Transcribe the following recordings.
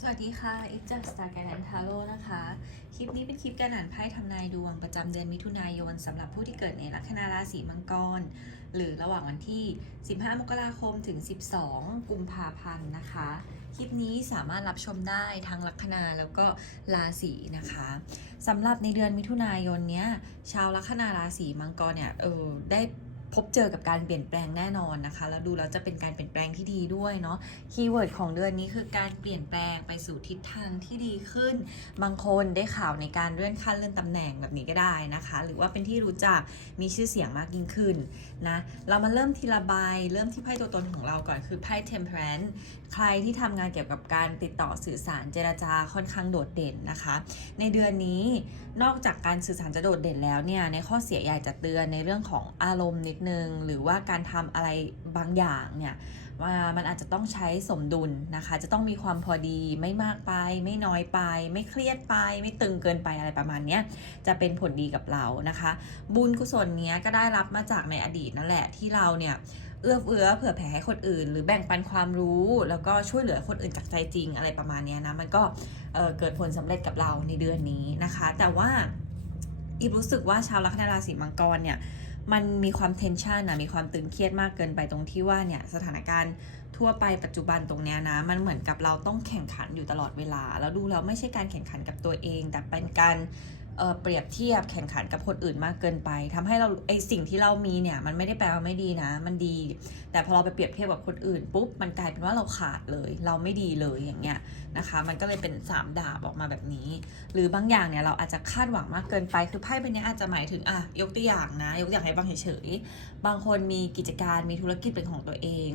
สวัสดีค่ะอิฟจากสตาร์การ์ดทาโร่นะคะ คลิปนี้เป็นคลิปการอ่านไพ่ทำนายดวงประจำเดือนมิถุนายนสำหรับผู้ที่เกิดในลัคนาราศีมังกร หรือระหว่างวันที่ 15 มกราคมถึง 12 กุมภาพันธ์นะคะ คลิปนี้สามารถรับชมได้ทั้งลัคนาแล้วก็ราศีนะคะสำหรับในเดือนมิถุนายนเนี้ยชาวลัคนาราศีมังกรเนี่ยเออได้ พบเจอกับการเปลี่ยนแปลงแน่นอนนะคะ แล้วดูแล้วจะเป็นการเปลี่ยนแปลงที่ดีด้วยเนาะคีย์เวิร์ดของเดือนนี้คือการเปลี่ยนแปลงไปสู่ทิศทางที่ดีขึ้น บางคนได้ข่าวในการเลื่อนขั้นเลื่อนตำแหน่งแบบนี้ก็ได้นะคะ หรือว่าเป็นที่รู้จักมีชื่อเสียงมากยิ่งขึ้นนะเรามาเริ่มทีละใบเริ่มที่ไพ่ตัวตนของเราก่อนคือไพ่ temperance ใครที่ทำงานเกี่ยวกับการติดต่อสื่อสารเจรจาค่อนข้างโดดเด่นนะคะ ในเดือนนี้นอกจากการสื่อสารจะโดดเด่นแล้วเนี่ยในข้อเสียอยากจะเตือนในเรื่องของอารมณ์นิดนึง หรือว่าการทำอะไรบางอย่างเนี่ยว่ามันอาจจะต้องใช้สมดุลนะคะ จะต้องมีความพอดีไม่มากไป ไม่น้อยไป ไม่เครียดไป ไม่ตึงเกินไปอะไรประมาณนี้จะเป็นผลดีกับเรานะคะ บุญกุศลเนี้ยก็ได้รับมาจากในอดีตนั่นแหละที่เราเนี่ย เอื้อเฟื้อเผื่อแผ่ให้คนอื่น หรือแบ่งปันความรู้ แล้วก็ช่วยเหลือคนอื่นจากใจจริงอะไรประมาณนี้นะ มันก็เเกิดผลสำเร็จกับเราในเดือนนี้นะคะ แต่ว่าอีรู้สึกว่าชาวลัคนาราศีมังกรเนี่ยมันมีความเทนชันนะมีความตึงเครียดมากเกินไปตรงที่ว่าเนี่ยสถานการณ์ทั่วไปปัจจุบันตรงเนี้ยนะ มันเหมือนกับเราต้องแข่งขันอยู่ตลอดเวลา แล้วดูแล้วไม่ใช่การแข่งขันกับตัวเอง แต่เป็นการ เเปรียบเทียบแข่งขันกับคนอื่นมากเกินไปทำให้เราไอสิ่งที่เรามีเนี่ย มันไม่ได้แปลว่าไม่ดีนะ มันดี แต่พอเราไปเปรียบเทียบกับคนอื่นปุ๊บมันกลายเป็นว่าเราขาดเลย เราไม่ดีเลยอย่างเงี้ยนะคะ มันก็เลยเป็นสามดาบออกมาแบบนี้ หรือบางอย่างเนี่ยเราอาจจะคาดหวังมากเกินไป คือไพ่ใบเนี้ยอาจจะหมายถึงอะยกตัวอย่างนะ ยกตัวอย่างให้ฟังเฉยๆบางคนมีกิจการมีธุรกิจเป็นของตัวเอง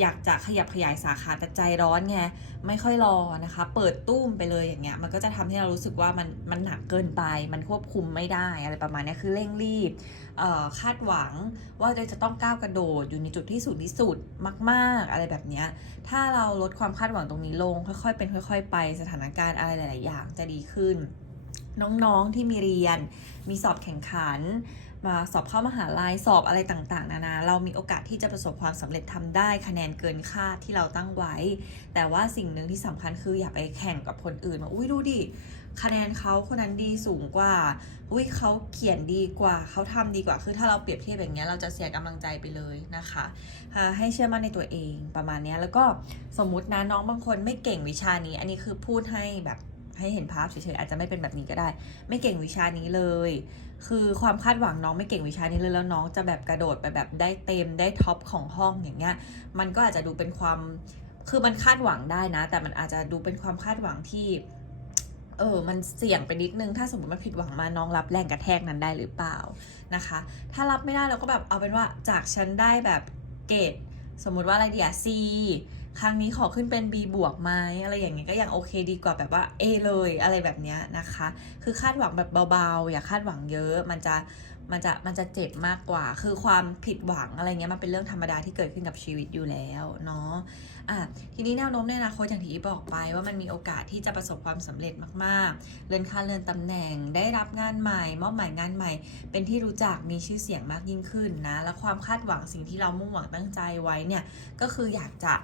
อยากจะขยับขยายสาขาแต่ใจร้อนไงไม่ค่อยรอนะคะ เปิดตู้มไปเลยอย่างเงี้ยมันก็จะทำให้เรารู้สึกว่ามันมันหนักเกินไปมันควบคุมไม่ได้อะไรประมาณนี้คือเร่งรีบคาดหวังว่าจะต้องก้าวกระโดดอยู่ในจุดที่สูงที่สุดมาก ๆ อะไรแบบนี้ถ้าเราลดความคาดหวังตรงนี้ลง ค่อยๆ เป็นค่อย ๆ ไปสถานการณ์อะไรหลาย ๆ อย่างจะดีขึ้น น้องๆที่มีเรียน มีสอบแข่งขันมาสอบเข้ามหาลัยสอบอะไรต่างๆ นานา เรามีโอกาสที่จะประสบความสำเร็จทำได้คะแนนเกินคาดที่เราตั้งไว้ แต่ว่าสิ่งหนึ่งที่สำคัญคืออย่าไปแข่งกับคนอื่นว่าอุ้ยดูดิ คะแนนเขาคนนั้นดีสูงกว่าอุ้ยเขาเขียนดีกว่าเขาทำดีกว่า คือถ้าเราเปรียบเทียบอย่างเงี้ยเราจะเสียกำลังใจไปเลยนะคะ ให้เชื่อมั่นในตัวเองประมาณนี้แล้วก็สมมุตินะน้องบางคนไม่เก่งวิชานี้ อันนี้คือพูดให้แบบให้เห็นภาพเฉยๆอาจจะไม่เป็นแบบนี้ก็ได้ ไม่เก่งวิชานี้เลย คือความคาดหวังน้องไม่เก่งวิชานี้เลยแล้วน้องจะแบบกระโดดไปแบบได้เต็มได้ท็อปของห้องอย่างเงี้ยมันก็อาจจะดูเป็นความคือมันคาดหวังได้นะ แต่มันอาจจะดูเป็นความคาดหวังที่ เออมันเสี่ยงไปนิดนึง ถ้าสมมติมันผิดหวังมาน้องรับแรงกระแทกนั้นได้หรือเปล่านะคะ ถ้ารับไม่ได้เราก็แบบเอาเป็นว่าจากฉันได้แบบเกรดสมมุติว่าอะไรเดีย C ครั้งนี้ขอขึ้นเป็น B บวกไหมอะไรอย่างเงี้ยก็ยังโอเคดีกว่าแบบว่า A เลยอะไรแบบเนี้ยนะคะ คือคาดหวังแบบเบาๆ อย่าคาดหวังเยอะ มันจะ มันจะมันจะเจ็บมากกว่า คือความผิดหวังอะไรเงี้ยมันเป็นเรื่องธรรมดาที่เกิดขึ้นกับชีวิตอยู่แล้วเนาะอะทีนี้แนวโน้มในอนาคตอย่างที่บอกไปว่ามันมีโอกาสที่จะประสบความสำเร็จมากๆ เลื่อนขั้นเลื่อนตำแหน่ง ได้รับงานใหม่ มอบหมายงานใหม่ เป็นที่รู้จักมีชื่อเสียงมากยิ่งขึ้นนะ และความคาดหวังสิ่งที่เรามุ่งหวังตั้งใจไว้เนี่ยก็คืออยากจะ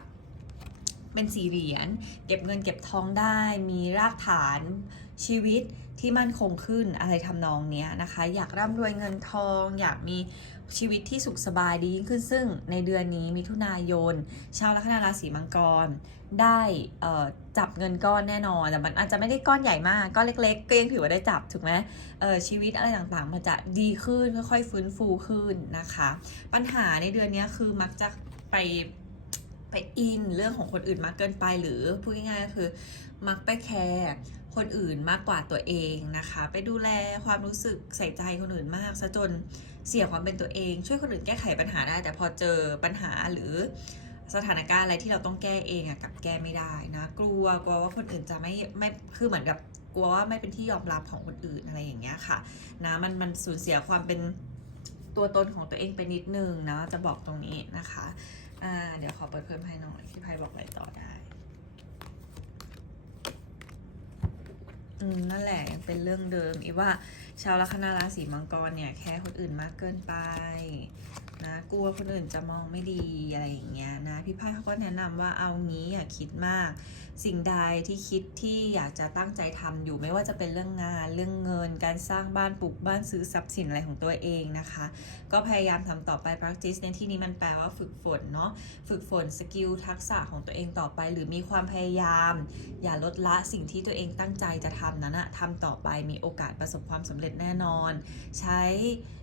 เป็นสี่เหรียญเก็บเงินเก็บทองได้ มีรากฐานชีวิตที่มั่นคงขึ้นอะไรทำนองเนี้ยนะคะ อยากร่ำรวยเงินทอง อยากมีชีวิตที่สุขสบายดียิ่งขึ้นซึ่งในเดือนนี้มิถุนายน ชาวลัคนาราศีมังกร ได้จับเงินก้อนแน่นอน แต่มันอาจจะไม่ได้ก้อนใหญ่มากก้อนเล็กๆก็ยังถือว่าได้จับถูกไหมชีวิตอะไรต่างๆ มันจะดีขึ้นค่อยๆฟื้นฟูขึ้นนะคะ ปัญหาในเดือนนี้คือมักจะไป ไปอินเรื่องของคนอื่นมากเกินไปหรือพูดง่ายๆก็คือ มักไปแคร์คนอื่นมากกว่าตัวเองนะคะ ไปดูแลความรู้สึกใส่ใจคนอื่นมากซะจนเสียความเป็นตัวเอง ช่วยคนอื่นแก้ไขปัญหาได้ แต่พอเจอปัญหาหรือสถานการณ์อะไรที่เราต้องแก้เองอะกับแก้ไม่ได้นะ กลัวกลัวว่าคนอื่นจะไม่ไม่คือเหมือนกับกลัวว่าไม่เป็นที่ยอมรับของคนอื่นอะไรอย่างเงี้ยค่ะนะมันมันสูญเสียความเป็นตัวตนของตัวเองไปนิดนึงนะจะบอกตรงนี้นะคะ อ่า เดี๋ยวขอเปิดเพิ่มให้หน่อยที่ไพ่บอกอะไรต่อได้ อืม นั่นแหละยังเป็นเรื่องเดิมอีว่าชาวลัคนาราศีมังกรเนี่ย แค่คนอื่นมากเกินไป นะกลัวคนอื่นจะมองไม่ดีอะไรอย่างเงี้ยนะพี่ไพ่เขาก็แนะนำว่าเอางี้อย่าคิดมาก สิ่งใดที่คิดที่อยากจะตั้งใจทำอยู่ไม่ว่าจะเป็นเรื่องงานเรื่องเงิน การสร้างบ้านปลูกบ้านซื้อทรัพย์สินอะไรของตัวเองนะคะ ก็พยายามทำต่อไป practice ในที่นี้มันแปลว่าฝึกฝนเนาะฝึกฝนสกิลทักษะของตัวเองต่อไป หรือมีความพยายาม อย่าลดละสิ่งที่ตัวเองตั้งใจจะทำนั้นอะทำต่อไปมีโอกาสประสบความสำเร็จแน่นอน ใช้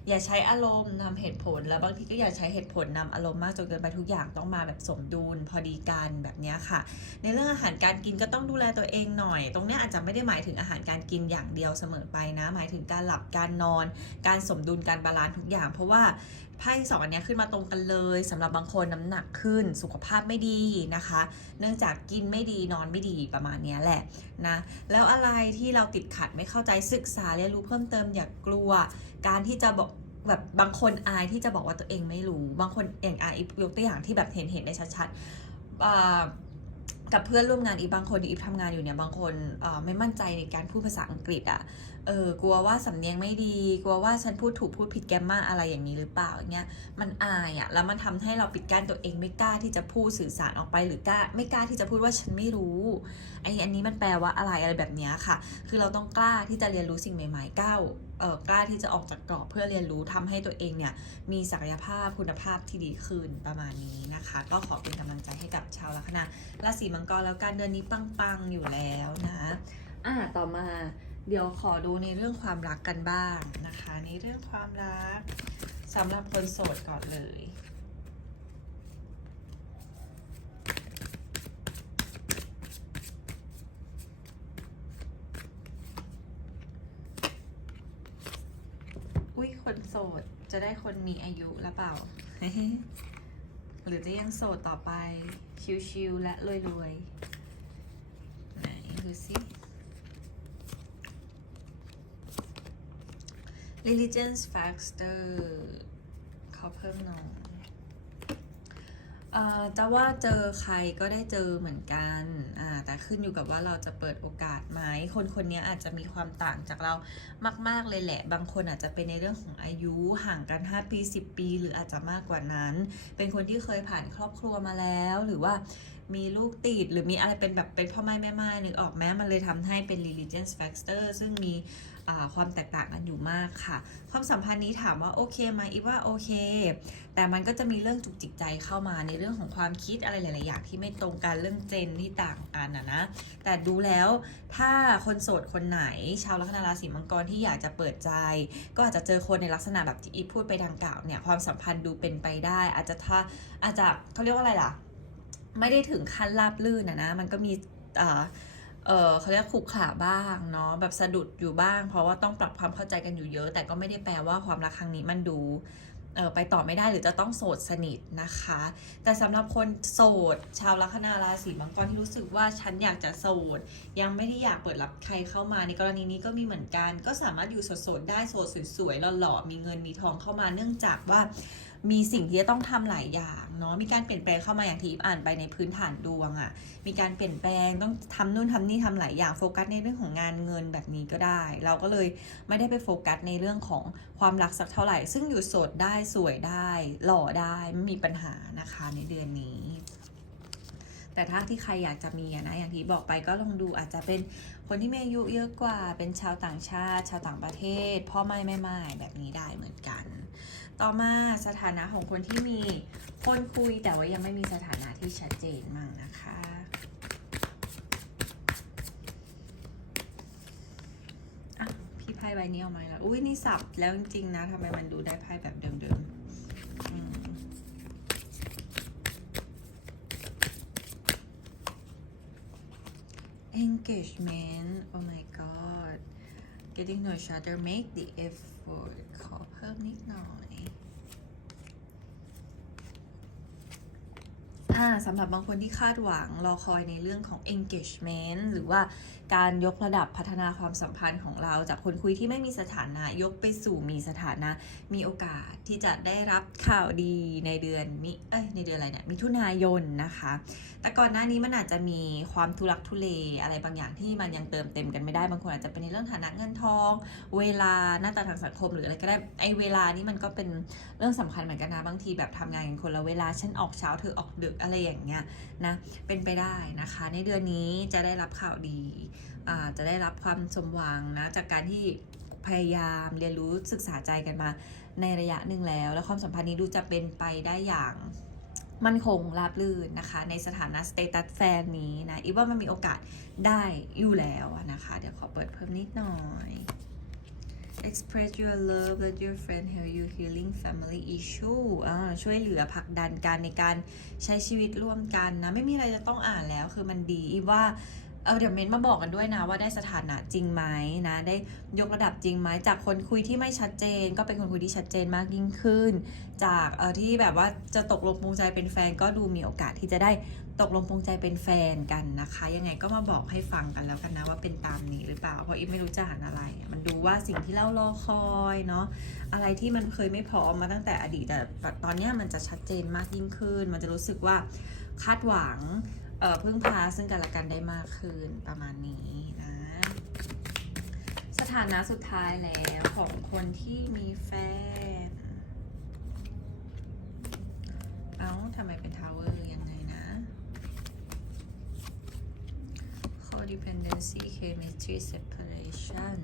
อย่าใช้อารมณ์นำเหตุผลแล้วบางทีก็อย่าใช้เหตุผลนำอารมณ์มากจนเกินไปทุกอย่างต้องมาแบบสมดุลพอดีกันแบบนี้ค่ะ ในเรื่องอาหารการกินก็ต้องดูแลตัวเองหน่อย ตรงเนี้ยอาจจะไม่ได้หมายถึงอาหารการกินอย่างเดียวเสมอไปนะ หมายถึงการหลับการนอน การสมดุลการบาลานซ์ทุกอย่าง เพราะว่าไพ่สองอันเนี้ยขึ้นมาตรงกันเลยสำหรับบางคนน้ำหนักขึ้นสุขภาพไม่ดีนะคะ เนื่องจากกินไม่ดีนอนไม่ดีประมาณนี้แหละนะแล้วอะไรที่เราติดขัดไม่เข้าใจศึกษาเรียนรู้เพิ่มเติมอย่ากกลัว การที่จะบอก แบบบางคนอายที่จะบอกว่าตัวเองไม่รู้ บางคนอย่างอายยกตัวอย่างที่แบบเห็นเห็นได้ชัดๆกับเพื่อนร่วมงานอีกบางคนที่อีฟทำงานอยู่เนี่ยบางคนไม่มั่นใจในการพูดภาษาอังกฤษอะ่ะเออกลัวว่าสำเนียงไม่ดี กลัวว่าฉันพูดถูกพูดผิดแกมมาอะไรอย่างนี้หรือเปล่าอย่างเงี้ยมันอายอะ่ะแล้วมันทำให้เราปิดกั้นตัวเองไม่กล้าที่จะพูดสื่อสารออกไปหรือกล้าไม่กล้าที่จะพูดว่าฉันไม่รู้ไอ้อันนี้มันแปลว่าอะไรอะไรแบบเนี้ยค่ะ คือเราต้องกล้าที่จะเรียนรู้สิ่งใหม่ๆก้าวกล้าที่จะออกจากกรอบเพื่อเรียนรู้ทำให้ตัวเองเนี่ยมีศักยภาพคุณภาพที่ดีขึ้นประมาณนี้นะคะ ก็ขอเป็นกำลังใจให้กับชาวลัคนาราศีมังกรแล้วการเดือนนี้ปังๆอยู่แล้วนะอ่าต่อมาเดี๋ยวขอดูในเรื่องความรักกันบ้างนะคะ ในเรื่องความรักสำหรับคนโสดก่อนเลยคนโสดจะได้ คนมีอายุหรือเปล่า หรือจะยังโสดต่อไป ชิวๆและรวยๆ ไหนดูสิ Religions Factor เขาเพิ่มหน่อย จะว่าเจอใครก็ได้เจอเหมือนกันแต่ขึ้นอยู่กับว่าเราจะเปิดโอกาสไหมคนคนนี้อาจจะมีความต่างจากเรามาก ๆ เลยแหละ บางคนอาจจะเป็นในเรื่องของอายุห่างกัน 5 ปี 10 ปี หรืออาจจะมากกว่านั้น เป็นคนที่เคยผ่านครอบครัวมาแล้ว หรือว่ามีลูกติด หรือมีอะไรเป็นแบบเป็นพ่อไม้แม่ไม้นึกออกแม้มันเลยทำให้เป็น religious factor ซึ่งมี ความแตกต่างกันอยู่มากค่ะ ความสัมพันธ์นี้ถามว่าโอเคไหมอีว่าโอเค แต่มันก็จะมีเรื่องจุกจิกใจเข้ามาในเรื่องของความคิดอะไรหลาย ๆ อย่างที่ไม่ตรงกันเรื่องเจนที่ต่างกันนะนะ แต่ดูแล้วถ้าคนโสดคนไหน ชาวลัคนาราศีมังกรที่อยากจะเปิดใจ ก็อาจจะเจอคนในลักษณะแบบที่อีพูดไปดังกล่าวเนี่ยความสัมพันธ์ดูเป็นไปได้ อาจจะถ้าอาจจะเขาเรียกว่าอะไรล่ะ ไม่ได้ถึงขั้นราบลื่นนะนะมันก็มีอ่า เออเขาเรียกขรุขระบ้างเนาะแบบสะดุดอยู่บ้าง เพราะว่าต้องปรับความเข้าใจกันอยู่เยอะ แต่ก็ไม่ได้แปลว่าความรักครั้งนี้มันดูเออไปต่อไม่ได้หรือจะต้องโสดสนิทนะคะ แต่สำหรับคนโสด ชาวลัคนาราศีมังกรที่รู้สึกว่าฉันอยากจะโสด ยังไม่ได้อยากเปิดรับใครเข้ามาในกรณีนี้ก็มีเหมือนกัน ก็สามารถอยู่โสดๆได้โสดสวยๆหล่อๆมีเงินมีทองเข้ามาเนื่องจากว่า มีสิ่งที่จะต้องทำหลายอย่างเนาะมีการเปลี่ยนแปลงเข้ามาอย่างที่อ่านไปในพื้นฐานดวงอะ่ะมีการเปลี่ยนแปลงต้องทำนู่นทำนี่ทำหลายอย่างโฟกัสในเรื่องของงานเงินแบบนี้ก็ได้ เราก็เลยไม่ได้ไปโฟกัสในเรื่องของความรักสักเท่าไหร่ ซึ่งอยู่โสดได้สวยได้ หล่อได้ไม่มีปัญหานะคะในเดือนนี้แต่ถ้าที่ใครอยากจะมีนะอย่างที่บอกไปก็ลองดูอาจจะเป็นคนที่มีอายุเยอะกว่าเป็นชาวต่างชาติ ชาวต่างประเทศ พ่อไม่แม่ไม่แบบนี้ได้เหมือนกัน ต่อมาสถานะของคนที่มีคนคุยแต่ว่ายังไม่มีสถานะที่ชัดเจนมั่งนะคะ อะ พี่ไพ่ใบนี้เอาไหมล่ะ อุ้ยนี่สับแล้วจริงๆนะทำไมมันดูได้ไพ่แบบเดิมๆอืม engagement oh my god getting to know each other make the effort ขอเพิ่มนิดหน่อย อ่าสำหรับบางคนที่คาดหวังรอคอยในเรื่องของ engagement หรือว่าการยกระดับพัฒนาความสัมพันธ์ของเราจากคนคุยที่ไม่มีสถานะ ยกไปสู่มีสถานะ มีโอกาสที่จะได้รับข่าวดีในเดือนมิเอ้ยในเดือนอะไรเนี่ยมิถุนายนนะคะ แต่ก่อนหน้านี้มันอาจจะมีความทุลักทุเลอะไรบางอย่างที่มันยังเติมเต็มกันไม่ได้บางคนอาจจะเป็นในเรื่องฐานะเงินทอง เวลาหน้าตาทางสังคมหรืออะไรก็ได้ไอเวลานี่มันก็เป็นเรื่องสำคัญเหมือนกันนะบางทีแบบทำงานกันคนละเวลาฉันออกเช้าเธอออกดึกอะไรอย่างเงี้ยนะเป็นไปได้นะคะ ในเดือนนี้จะได้รับข่าวดีจะได้รับความสมหวังนะจากการที่พยายามเรียนรู้ศึกษาใจกันมาในระยะหนึ่งแล้ว แล้วความสัมพันธ์นี้ดูจะเป็นไปได้อย่างมั่นคงราบรื่นนะคะ ในสถานะสเตตัสแฟนนี้นะอีว่ามันมีโอกาสได้อยู่แล้วนะคะ เดี๋ยวขอเปิดเพิ่มนิดหน่อย express your love let your friend help you healing family issue อ่าช่วยเหลือผลักดันการในการใช้ชีวิตร่วมกันนะ ไม่มีอะไรจะต้องอ่านแล้วคือมันดีอีว่า เออเดี๋ยวเมนมาบอกกันด้วยนะว่าได้สถานะจริงไหมนะ ได้ยกระดับจริงไหมจากคนคุยที่ไม่ชัดเจน ก็เป็นคนคุยที่ชัดเจนมากยิ่งขึ้น จากเออที่แบบว่าจะตกลงปรงใจเป็นแฟนก็ดูมีโอกาสที่จะได้ตกลงปรงใจเป็นแฟนกันนะคะ ยังไงก็มาบอกให้ฟังกันแล้วกันนะว่าเป็นตามนี้หรือเปล่า เพราะอีฟไม่รู้จะอ่านอะไร มันดูว่าสิ่งที่เล่ารอคอยเนาะอะไรที่มันเคยไม่พร้อมมาตั้งแต่อดีตแต่ตอนเนี้ยมันจะชัดเจนมากยิ่งขึ้น มันจะรู้สึกว่าคาดหวัง พึ่งพาซึ่งกันและกันได้มากขึ้นประมาณนี้นะ สถานะสุดท้ายแล้วของคนที่มีแฟน เอ้าทำไมเป็นทาวเวอร์ยังไงนะ codependency chemistry separation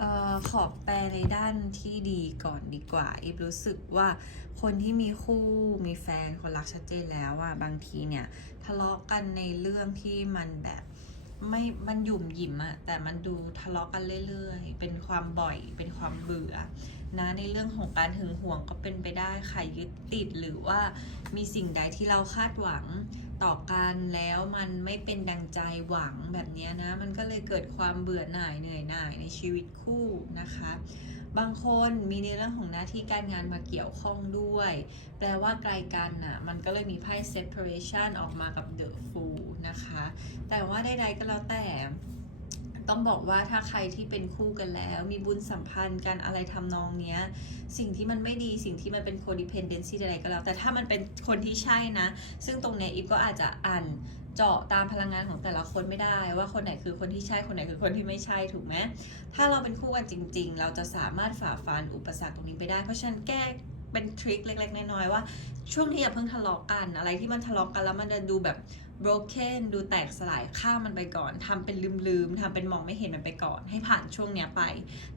ออขอแปลในด้านที่ดีก่อนดีกว่าอีฟรู้สึกว่าคนที่มีคู่มีแฟนคนรักชัดเจนแล้วอะบางทีเนี่ยทะเลาะกันในเรื่องที่มันแบบ ไม่มันหยุ่มหยิมอะแต่มันดูทะเลาะกันเรื่อยๆ เป็นความบ่อยเป็นความเบื่อนะในเรื่องของการหึงหวงก็เป็นไปได้ค่ะยึดติดหรือว่ามีสิ่งใดที่เราคาดหวังต่อกันแล้วมันไม่เป็นดังใจหวังแบบนี้นะ มันก็เลยเกิดความเบื่อหน่ายเหนื่อยหน่ายในชีวิตคู่นะคะ บางคนมีในเรื่องของหน้าที่การงานมาเกี่ยวข้องด้วย แปลว่าไกลกันน่ะ มันก็เลยมีไพ่ separation ออกมากับ the fool นะคะ แต่ว่าใดๆก็แล้วแต่ต้องบอกว่าถ้าใครที่เป็นคู่กันแล้ว มีบุญสัมพันธ์กันอะไรทำนองเนี้ย สิ่งที่มันไม่ดีสิ่งที่มันเป็น codependency ใดๆก็แล้ว แต่ถ้ามันเป็นคนที่ใช่นะ ซึ่งตรงเนี้ยอีฟก็อาจจะอ่าน เจาะตามพลังงานของแต่ละคนไม่ได้ ว่าคนไหนคือคนที่ใช่คนไหนคือคนที่ไม่ใช่ถูกไหมถ้าเราเป็นคู่กันจริง ๆ เราจะสามารถฝ่าฟันอุปสรรคตรงนี้ไปได้ เพราะฉะนั้นแก้เป็นทริคเล็ก ๆ น้อยๆว่าช่วงที่อย่าเพิ่งทะเลาะกันอะไรที่มันทะเลาะกันแล้วมันจะดูแบบ broken ดูแตกสลายข้ามมันไปก่อนทำเป็นลืมๆทำเป็นมองไม่เห็นมันไปก่อน ให้ผ่านช่วงเนี้ยไป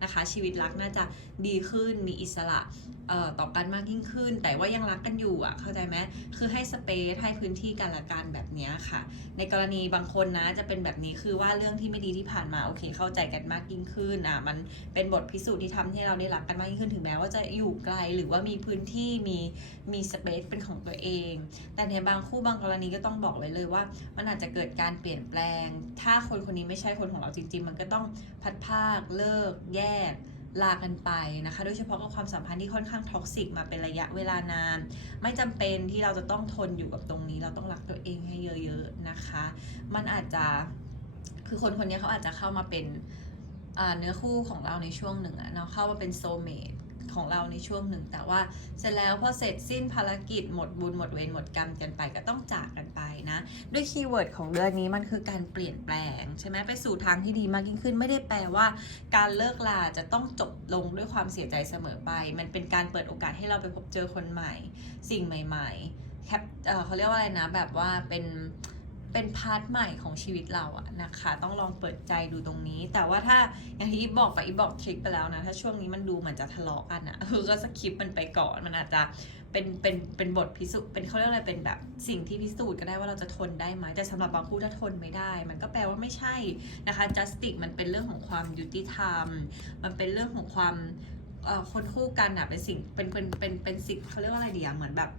นะคะ ชีวิตรักน่าจะดีขึ้นมีอิสระเอ่อต่อกันมากยิ่งขึ้น แต่ว่ายังรักกันอยู่อะเข้าใจไหมคือให้สเปซให้พื้นที่กันละกันแบบเนี้ยค่ะ ในกรณีบางคนนะจะเป็นแบบนี้คือว่าเรื่องที่ไม่ดีที่ผ่านมาโอเค เข้าใจกันมากยิ่งขึ้นอะมันเป็นบทพิสูจน์ที่ทำให้เราได้รักกันมากยิ่งขึ้นถึงแม้ว่าจะอยู่ไกลหรือว่ามีพื้นที่มีมีสเปซเป็นของตัวเอง แต่ในบางคู่บางกรณีก็ต้องบอกไว้เลยว่ามันอาจจะเกิดการเปลี่ยนแปลง ถ้าคนคนนี้ไม่ใช่คนของเราจริง ๆ มันก็ต้องพัดภาคเลิก แยกลากันไปนะคะ โดยเฉพาะกับความสัมพันธ์ที่ค่อนข้างท็อกซิกมาเป็นระยะเวลานาน ไม่จำเป็นที่เราจะต้องทนอยู่กับตรงนี้ เราต้องรักตัวเองให้เยอะๆนะคะ มันอาจจะคือคนคนนี้เขาอาจจะเข้ามาเป็นเนื้อคู่ของเราในช่วงหนึ่งอะเนาะเข้ามาเป็นโซเมต ของเราในช่วงหนึ่ง แต่ว่าเสร็จแล้วพอเสร็จสิ้นภารกิจหมดบุญหมดเวรหมดกรรมกันไปก็ต้องจากกันไปนะ ด้วยคีย์เวิร์ดของเดือนนี้มันคือการเปลี่ยนแปลงใช่ไหมไปสู่ทางที่ดีมากยิ่งขึ้น ไม่ได้แปลว่า การเลิกลาจะต้องจบลงด้วยความเสียใจเสมอไป มันเป็นการเปิดโอกาสให้เราไปพบเจอคนใหม่ สิ่งใหม่ ๆแคปเเขาเรียกว่าอะไรนะแบบว่าเป็น เป็นพาร์ทใหม่ของชีวิตเราอะนะคะ ต้องลองเปิดใจดูตรงนี้ แต่ว่าถ้าอย่างที่อีบอกไปอีบอกทริคไปแล้วนะ ถ้าช่วงนี้มันดูเหมือนจะทะเลาะกันอะคือก็สคิปมันไปก่อนมันอาจจะเป็นเป็นเป็นบทพิสูจน์เป็นเขาเรียกอะไรเป็นแบบสิ่งที่พิสูจน์ก็ได้ว่าเราจะทนได้ไหมแต่สำหรับบางคู่ถ้าทนไม่ได้ มันก็แปลว่าไม่ใช่นะคะ justice มันเป็นเรื่องของความยุติธรรม มันเป็นเรื่องของความคนคู่กันอะเป็นสิ่งเป็นเป็นเป็นเป็นสิ่งเขาเรียกว่าอะไรดีอะเหมือนแบบ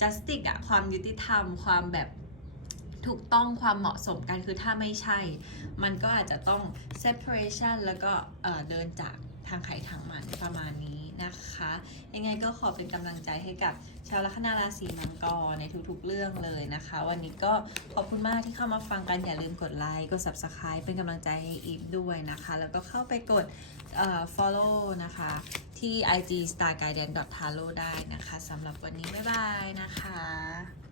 justice อะความยุติธรรม ความแบบ ถูกต้องความเหมาะสมกันคือถ้าไม่ใช่ มันก็อาจจะต้อง separation แล้วก็เดินจากทางไข่ทางมันประมาณนี้นะคะ ยังไงก็ขอเป็นกำลังใจให้กับชาวลัคนาราศีมังกรในทุกๆเรื่องเลยนะคะ วันนี้ก็ขอบคุณมากที่เข้ามาฟังกัน อย่าลืมกดไลค์กด subscribe เป็นกำลังใจให้อีฟด้วยนะคะ แล้วก็เข้าไปกด follow นะคะ ที่ IG star guardian tarot ได้นะคะสำหรับวันนี้ บ๊ายบายนะคะ